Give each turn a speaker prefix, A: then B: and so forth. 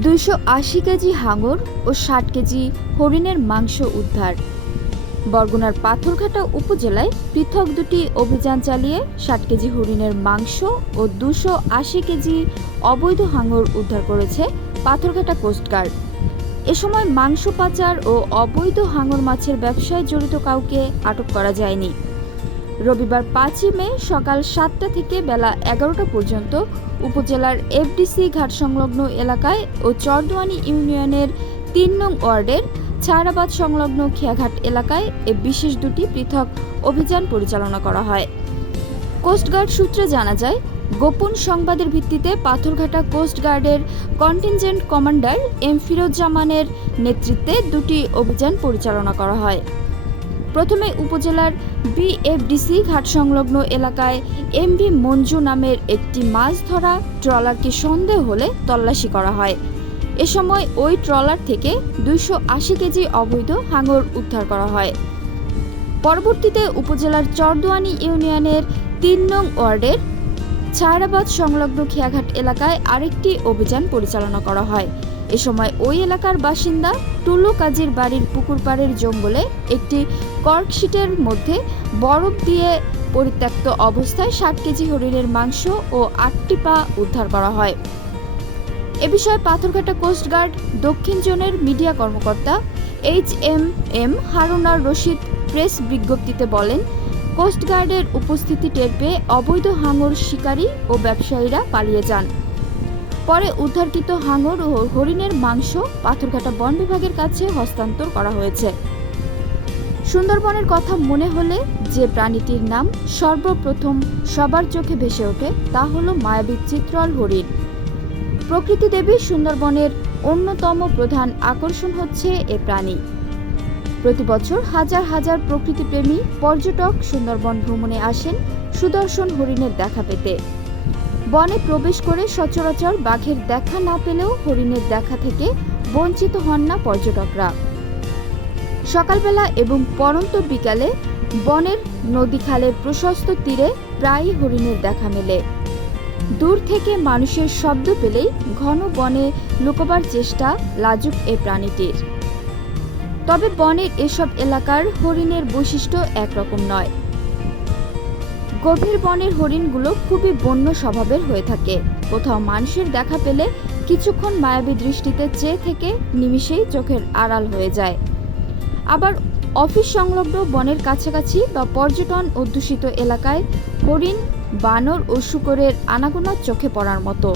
A: দুইশো আশি কেজি হাঙর ও ষাট কেজি হরিণের মাংস উদ্ধার। বরগুনার পাথরঘাটা উপজেলায় পৃথক দুটি অভিযান চালিয়ে ষাট কেজি হরিণের মাংস ও দুশো আশি কেজি অবৈধ হাঙর উদ্ধার করেছে পাথরঘাটা কোস্টগার্ড এ সময় মাংস পাচার ও অবৈধ হাঙর মাছের ব্যবসায় জড়িত কাউকে আটক করা যায়নি। রবিবার পাঁচই মে সকাল সাতটা থেকে বেলা এগারোটা পর্যন্ত উপজেলার এফডিসি ঘাট সংলগ্ন এলাকায় ও চরদোয়ানি ইউনিয়নের তিন নং ওয়ার্ডের ছায়ারাবাদ সংলগ্ন খেয়াঘাট এলাকায় এ বিশেষ দুটি পৃথক অভিযান পরিচালনা করা হয়। কোস্টগার্ড সূত্রে জানা যায়, গোপন সংবাদের ভিত্তিতে পাথরঘাটা কোস্টগার্ডের কন্টিনজেন্ট কমান্ডার এম ফিরোজ্জামানের নেতৃত্বে দুটি অভিযান পরিচালনা করা হয়। প্রথমে উপজেলার বিএফডিসি ঘাট সংলগ্ন এলাকায় এমভি মঞ্জু নামের একটি মাছ ধরা ট্রলারকে সন্দেহ হলে তল্লাশি করা হয়। এ সময় ওই ট্রলার থেকে দুইশো আশি কেজি অবৈধ হাঙর উদ্ধার করা হয়। পরবর্তীতে উপজেলার চরদোয়ানি ইউনিয়নের তিন নং ওয়ার্ডের ছায়রাবাদ সংলগ্ন খেয়াঘাট এলাকায় আরেকটি অভিযান পরিচালনা করা হয়। এ সময় ওই এলাকার বাসিন্দা টুলু কাজীর বাড়ির পুকুর পাড়ের জঙ্গলে একটি কর্কশিটের মধ্যে বরফ দিয়ে পরিত্যক্ত অবস্থায় ষাট কেজি হরিণের মাংস ও আটটি পা উদ্ধার করা হয়। এ বিষয়ে পাথরঘাটা কোস্টগার্ড দক্ষিণ জোনের মিডিয়া কর্মকর্তা H M M Harunar Rashid press বিজ্ঞপ্তিতে বলেন কোস্টগার্ডের উপস্থিতি টের পেয়ে অবৈধ হাঙর শিকারী ও ব্যবসায়ীরা পালিয়ে যান। পরে উদ্ধারকৃত হাঙর ও হরিণের মাংস পাথরঘাটা বন বিভাগের কাছে হস্তান্তর করা হয়েছে। সুন্দরবনের কথা মনে হলে যে প্রাণীটির নাম সর্বপ্রথম সবার চোখে ভেসে ওঠে তা হলো মায়াবী চিত্রল হরিণ। প্রকৃতি দেবী সুন্দরবনের অন্যতম প্রধান আকর্ষণ হচ্ছে এ প্রাণী। প্রতি বছর হাজার হাজার প্রকৃতিপ্রেমী পর্যটক সুন্দরবন ভ্রমণে আসেন সুদর্শন হরিণের দেখা পেতে। বনে প্রবেশ করে সচরাচর বাঘের দেখা না পেলেও হরিণের দেখা থেকে বঞ্চিত হন না পর্যটকরা। সকালবেলা এবং পরন্ত বিকালে বনের নদী খালের প্রশস্ত তীরে প্রায়ই হরিণের দেখা মেলে। দূর থেকে মানুষের শব্দ পেলেই ঘন বনে লুকোবার চেষ্টা লাজুক এ প্রাণীটির। তবে বনের এসব এলাকার হরিণের বৈশিষ্ট্য একরকম নয়। গভীর বনের হরিণগুলো খুবই বন্য স্বভাবের হয়ে থাকে। কোথাও মানুষের দেখা পেলে কিছুক্ষণ মায়াবী দৃষ্টিতে চেয়ে থেকে নিমিষেই চোখের আড়াল হয়ে যায়। আবার অফিস সংলগ্ন বনের কাছাকাছি বা পর্যটন অধ্যুষিত এলাকায় হরিণ, বানর ও শুকরের আনাগোনা চোখে পড়ার মতো।